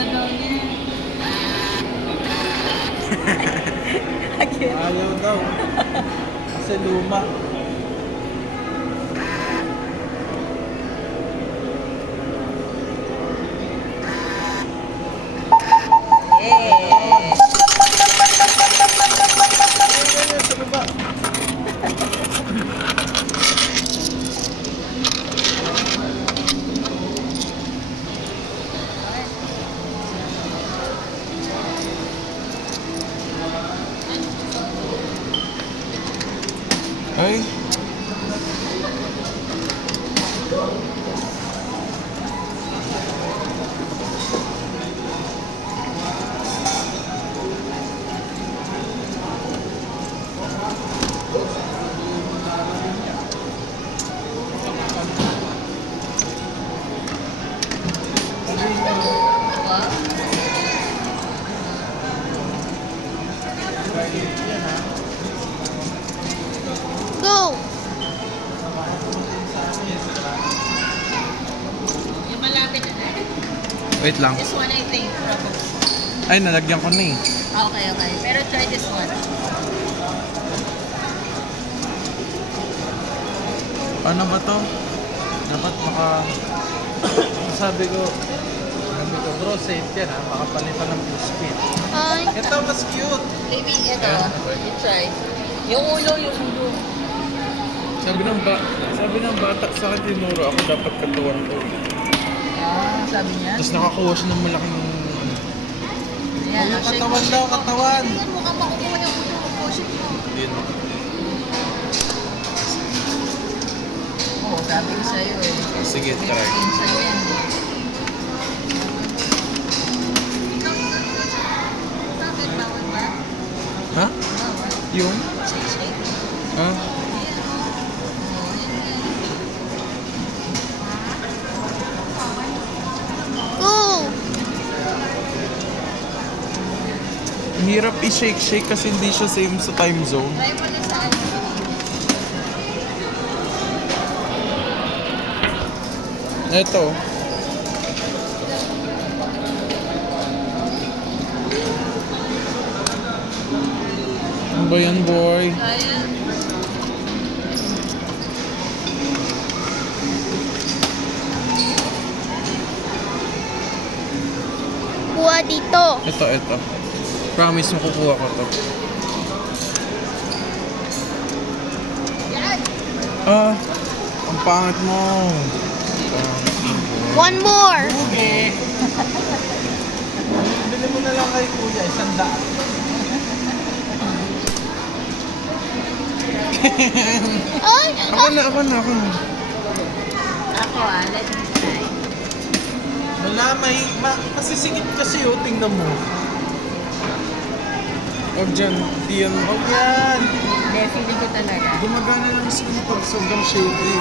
Ayaw daw niya. Ayaw daw. Kasi luma. Yeah. Sa baba. Ay. Go! Yung malapit na. Wait lang. This one I think. Ay, nalagyan ko na eh. Okay, okay. Pero try this one. Ano ba to? Dapat sabi ko, bro, safe yan ha. Makapalitan ng biscuit. Ay, Ito, mas cute. Maybe ito. You try. Yung ulo, yung ulo. Sabi ng bata sa akin, tinuro ako dapat katuwan ko. Ah, sabi niya. Tapos nakakuha siya ng malaking Ayan, yung shake katawan mo, daw, shake mo. katawan. Tingnan mo, mukhang makukuha yung ulo mo. Shake mo. Yun. Oo, sabi ko sa'yo eh. Sige, May try. protein sa'yo yan. Bakit bawal ba? Ha? Bawal. Yung? Shake, shake. Ha? go! Ang hirap i-shake-shake kasi hindi siya same sa time zone. Try mo na sa ano. Ito. Ano ba yan, boy? Kaya. Kuha dito. Ito. Promise makukuha ko to. Yan! Ah, ang pangit mo. One more. Okay. Bili mo na lang kay kuya, 100. Ay! Ako na. Ako let me try. Wala, masisigit kasi oh, tingnan mo. Huwag dyan, di yan. Huwag yan. Hindi, feeling ko talaga. Gumagana lang sa pag sobrang shaky.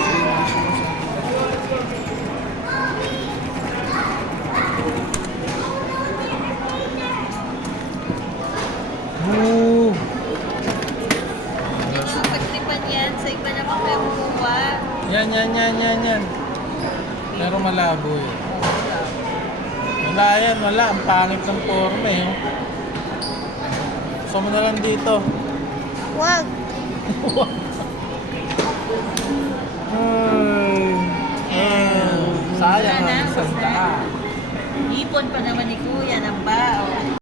Boo! Pagtripan yan, sa iba naman kayo kukuha. Yan. Pero malabo eh. Wala. Ang pangit ng forma eh. Gusto mo na lang dito. Wag. Sayang Wala na, ang isang basta. daan. Ipon pa naman ni Kuya ng bag.